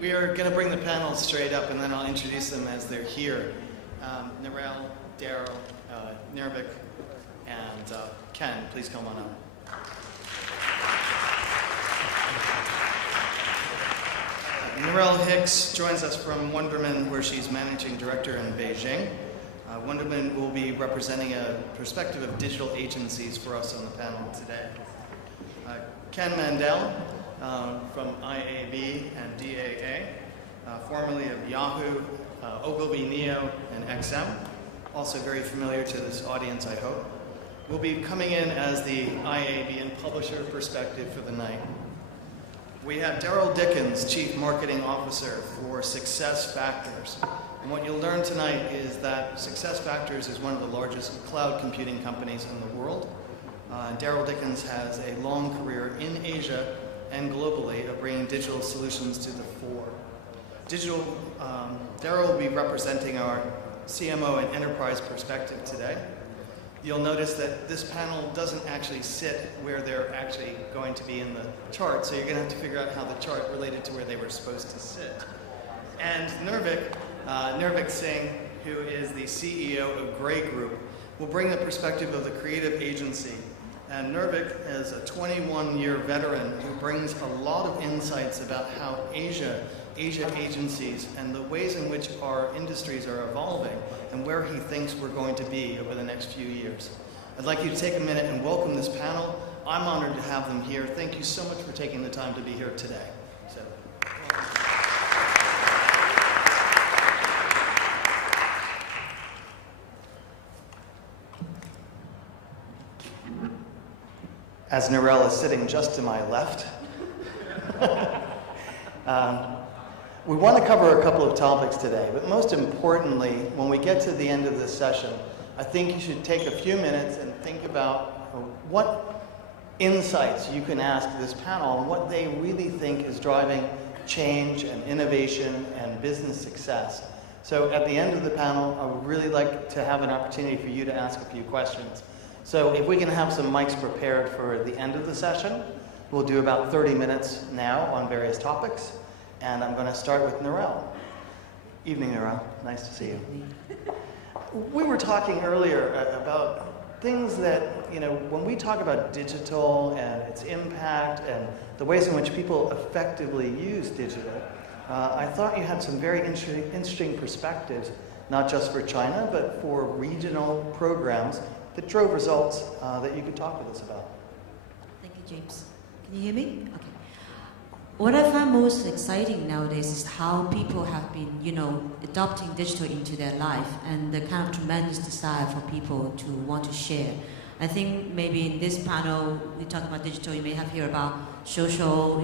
We are going to bring the panel straight up, and then I'll introduce them as they're here. Narelle, Daryl, Nirvik, and Ken, please come on up. Narelle Hicks joins us from Wonderman, where she's managing director in Beijing. Wonderman will be representing a perspective of digital agencies for us on the panel today. Ken Mandel from IAB and DAA, formerly of Yahoo, Ogilvy Neo, and XM, also very familiar to this audience, I hope, will be coming in as the IAB and publisher perspective for the night. We have Daryl Dickens, Chief Marketing Officer for Success Factors. And what you'll learn tonight is that Success Factors is one of the largest cloud computing companies in the world. Daryl Dickens has a long career in Asia and globally of bringing digital solutions to the fore. Daryl will be representing our CMO and enterprise perspective today. You'll notice that this panel doesn't actually sit where they're actually going to be in the chart, so you're going to have to figure out how the chart related to where they were supposed to sit. And Nirvik Singh, who is the CEO of Gray Group, will bring the perspective of the creative agency. And Nirvik is a 21-year veteran who brings a lot of insights about how Asia agencies and the ways in which our industries are evolving and where he thinks we're going to be over the next few years. I'd like you to take a minute and welcome this panel. I'm honored to have them here. Thank you so much for taking the time to be here today. As Narelle is sitting just to my left, we want to cover a couple of topics today, but most importantly, when we get to the end of this session, I think you should take a few minutes and think about what insights you can ask this panel and what they really think is driving change and innovation and business success. So at the end of the panel, I would really like to have an opportunity for you to ask a few questions. So if we can have some mics prepared for the end of the session, we'll do about 30 minutes now on various topics. And I'm going to start with Narelle. Evening, Narelle. Nice to see you. We were talking earlier about things that, when we talk about digital and its impact and the ways in which people effectively use digital, I thought you had some very interesting perspectives, not just for China, but for regional programs that drove results that you could talk with us about. Thank you, James. Can you hear me? Okay. What I find most exciting nowadays is how people have been, adopting digital into their life and the kind of tremendous desire for people to want to share. I think maybe in this panel, we talk about digital, you may have heard about social,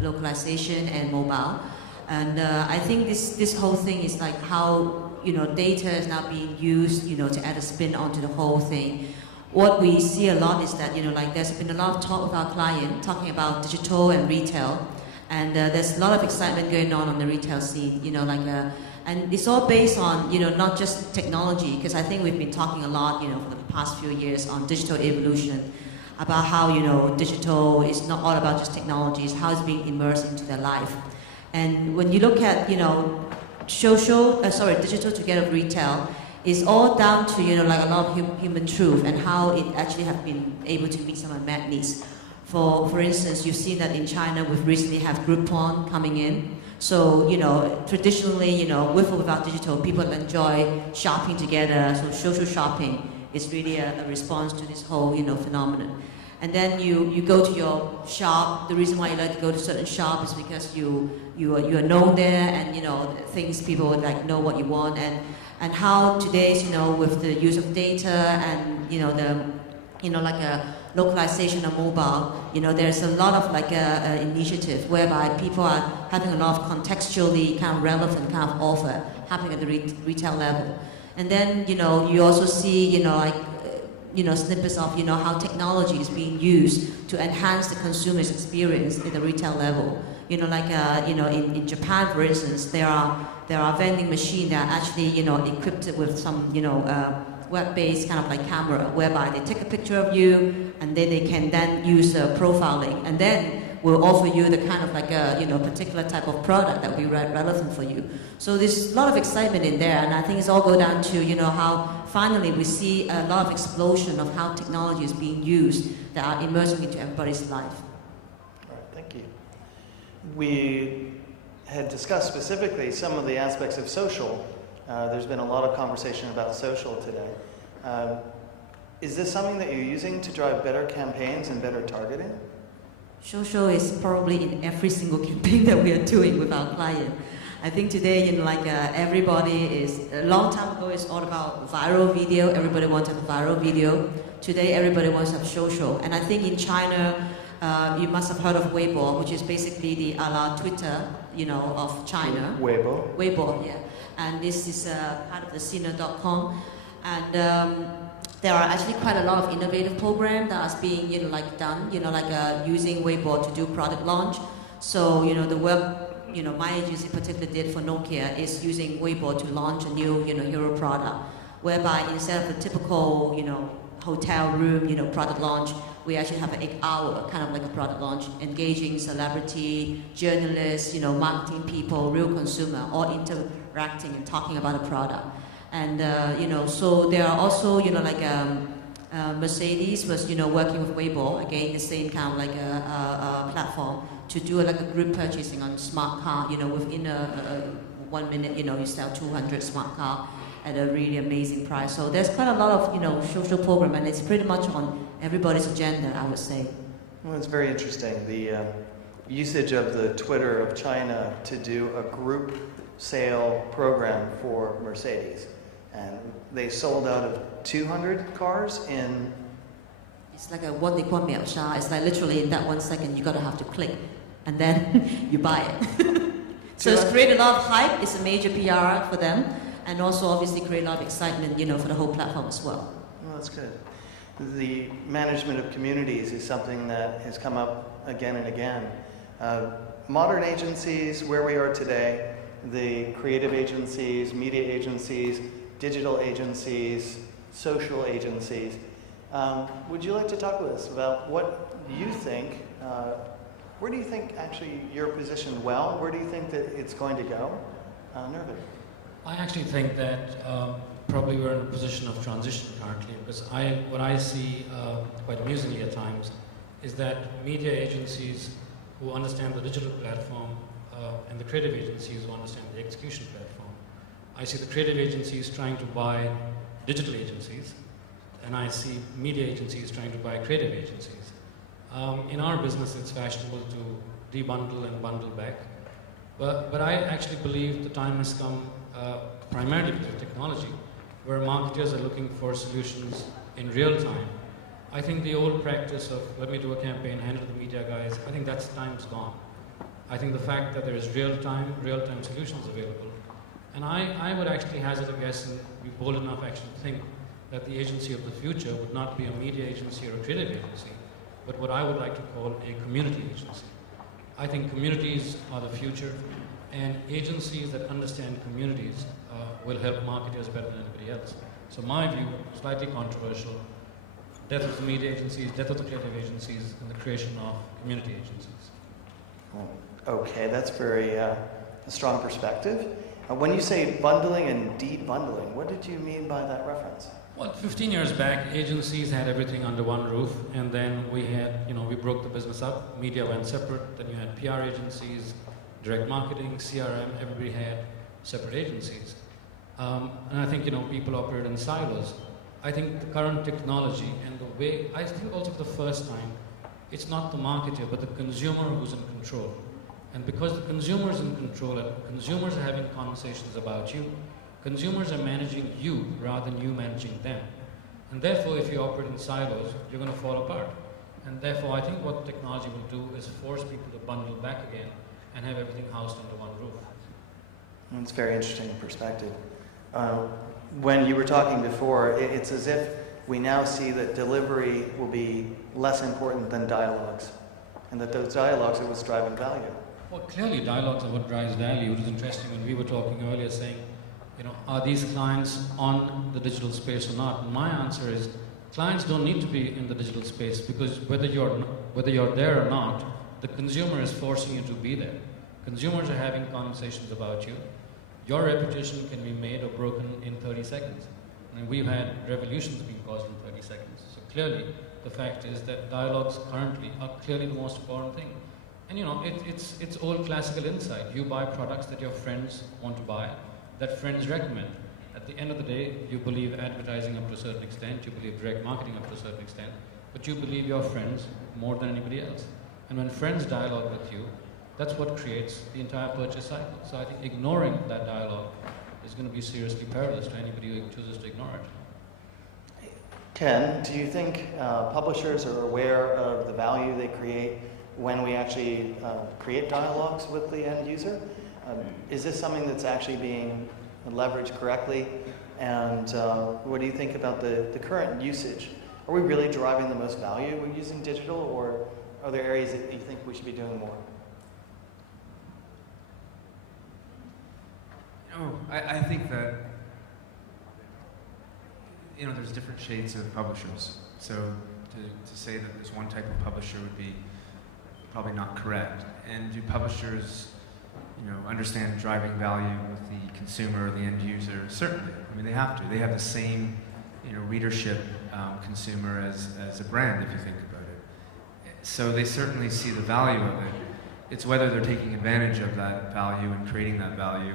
localization and mobile. And I think this whole thing is like how, data is now being used, to add a spin onto the whole thing. What we see a lot is that, there's been a lot of talk with our client talking about digital and retail, and there's a lot of excitement going on the retail scene, and it's all based on, not just technology, because I think we've been talking a lot, for the past few years on digital evolution, about how, digital is not all about just technology, it's how it's being immersed into their life. And when you look at, digital together with retail, it's all down to, a lot of human truth and how it actually have been able to meet some unmet needs. For instance, you've seen that in China, we've recently have Groupon coming in. So, traditionally, with or without digital, people enjoy shopping together. So social shopping is really a response to this whole, phenomenon. And then you go to your shop. The reason why you like to go to certain shop is because you are known there, and things people would know what you want, and how today's with the use of data and the localization of mobile, there's a lot of initiative whereby people are having a lot of contextually kind of relevant kind of offer happening at the retail level. And then you also see snippets of how technology is being used to enhance the consumer's experience at the retail level. In Japan, for instance, there are vending machines that are actually equipped with some web-based kind of camera, whereby they take a picture of you and then they can then use profiling, and then will offer you the kind of like a particular type of product that will be relevant for you. So there's a lot of excitement in there, and I think it's all go down to how finally we see a lot of explosion of how technology is being used that are emerging into everybody's life. All right, thank you. We had discussed specifically some of the aspects of social. There's been a lot of conversation about social today. Is this something that you're using to drive better campaigns and better targeting? Social is probably in every single campaign that we are doing with our client. I think today, everybody is, a long time ago, it's all about viral video. Everybody wants a viral video. Today, everybody wants to have social. And I think in China, you must have heard of Weibo, which is basically the a la Twitter, of China. Weibo. Weibo, yeah. And this is part of the Sina.com. And there are actually quite a lot of innovative programs that are being, done, using Weibo to do product launch. So, the work, my agency particularly did for Nokia is using Weibo to launch a new, hero product, whereby instead of a typical, hotel room, product launch, we actually have an 8-hour kind of like a product launch, engaging celebrity, journalists, marketing people, real consumer, all interacting and talking about a product. And, so there are also, Mercedes was, working with Weibo, again, the same kind of like a platform to do like a group purchasing on smart car, within 1 minute, you sell 200 smart car at a really amazing price. So there's quite a lot of, social program, and it's pretty much on everybody's agenda, I would say. Well, it's very interesting. The usage of the Twitter of China to do a group sale program for Mercedes. And they sold out of 200 cars in... It's like what they call miao-sha. It's like literally in that 1 second you gotta have to click and then you buy it. So it's created a lot of hype. It's a major PR for them, and also obviously create a lot of excitement, for the whole platform as well. Well, that's good. The management of communities is something that has come up again and again. Modern agencies, where we are today, the creative agencies, media agencies, digital agencies, social agencies. Would you like to talk with us about what you think, where do you think actually you're positioned well? Where do you think that it's going to go? Nervin. I actually think that probably we're in a position of transition currently, because what I see quite amusingly at times is that media agencies who understand the digital platform and the creative agencies who understand the execution platform. I see the creative agencies trying to buy digital agencies, and I see media agencies trying to buy creative agencies. In our business, it's fashionable to debundle and bundle back, but I actually believe the time has come, primarily because of technology, where marketers are looking for solutions in real time. I think the old practice of let me do a campaign, hand it to the media guys, I think that time's gone. I think the fact that there is real-time solutions available. And I would actually hazard a guess and be bold enough actually to think that the agency of the future would not be a media agency or a creative agency, but what I would like to call a community agency. I think communities are the future, and agencies that understand communities will help marketers better than anybody else. So my view, slightly controversial, death of the media agencies, death of the creative agencies, and the creation of community agencies. Okay, that's very a strong perspective. When you say bundling and debundling, what did you mean by that reference? Well, 15 years back, agencies had everything under one roof, and then we had, we broke the business up. Media went separate. Then you had PR agencies, direct marketing, CRM. Everybody had separate agencies, and I think people operate in silos. I think the current technology and the way, I think also for the first time, it's not the marketer but the consumer who's in control. And because the consumer is in control and consumers are having conversations about you, consumers are managing you rather than you managing them. And therefore, if you operate in silos, you're going to fall apart. And therefore, I think what technology will do is force people to bundle back again and have everything housed under one roof. It's a very interesting perspective. When you were talking before, it's as if we now see that delivery will be less important than dialogues, and that those dialogues are what's driving value. Well, clearly dialogues are what drives value. It was interesting when we were talking earlier saying, are these clients on the digital space or not? And my answer is, clients don't need to be in the digital space, because whether you're there or not, the consumer is forcing you to be there. Consumers are having conversations about you. Your reputation can be made or broken in 30 seconds. I mean, we've had revolutions being caused in 30 seconds. So clearly, the fact is that dialogues currently are clearly the most important thing. And you know, it's old classical insight. You buy products that your friends want to buy, that friends recommend. At the end of the day, you believe advertising up to a certain extent, you believe direct marketing up to a certain extent, but you believe your friends more than anybody else. And when friends dialogue with you, that's what creates the entire purchase cycle. So I think ignoring that dialogue is going to be seriously perilous to anybody who chooses to ignore it. Ken, do you think publishers are aware of the value they create when we actually create dialogues with the end user? Is this something that's actually being leveraged correctly? And what do you think about the current usage? Are we really deriving the most value when using digital, or are there areas that you think we should be doing more? I think that, you know, there's different shades of publishers. So to say that there's one type of publisher would be probably not correct. And do publishers, you know, understand driving value with the consumer or the end user? Certainly. I mean, they have to. They have the same, you know, readership consumer as a brand, if you think about it. So they certainly see the value of it. It's whether they're taking advantage of that value and creating that value,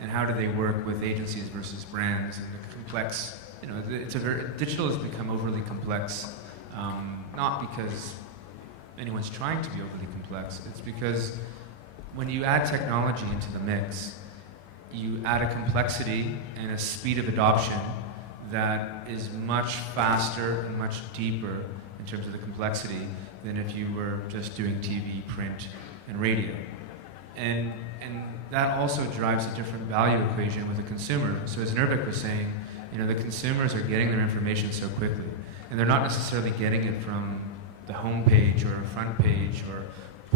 and how do they work with agencies versus brands, and the complex, you know, digital has become overly complex, not because anyone's trying to be overly complex, it's because when you add technology into the mix, you add a complexity and a speed of adoption that is much faster and much deeper in terms of the complexity than if you were just doing TV, print, and radio. And that also drives a different value equation with the consumer. So as Nirvik was saying, you know, the consumers are getting their information so quickly, and they're not necessarily getting it from the home page or front page or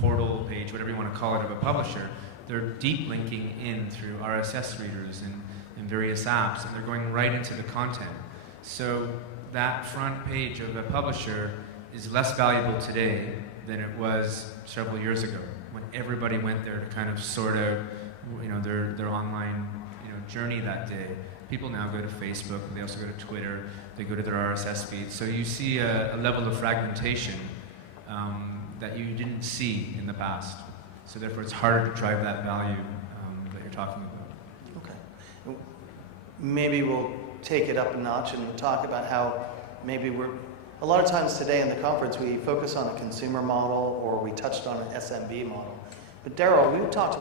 portal page, whatever you want to call it, of a publisher. They're deep linking in through RSS readers and various apps, and they're going right into the content. So that front page of a publisher is less valuable today than it was several years ago, when everybody went there to kind of sort out, you know, their online, you know, journey that day. People now go to Facebook, they also go to Twitter, they go to their RSS feed. So you see a level of fragmentation that you didn't see in the past. So therefore it's harder to drive that value that you're talking about. Okay. Maybe we'll take it up a notch and talk about how maybe a lot of times today in the conference we focus on a consumer model, or we touched on an SMB model. But Daryl, we've talked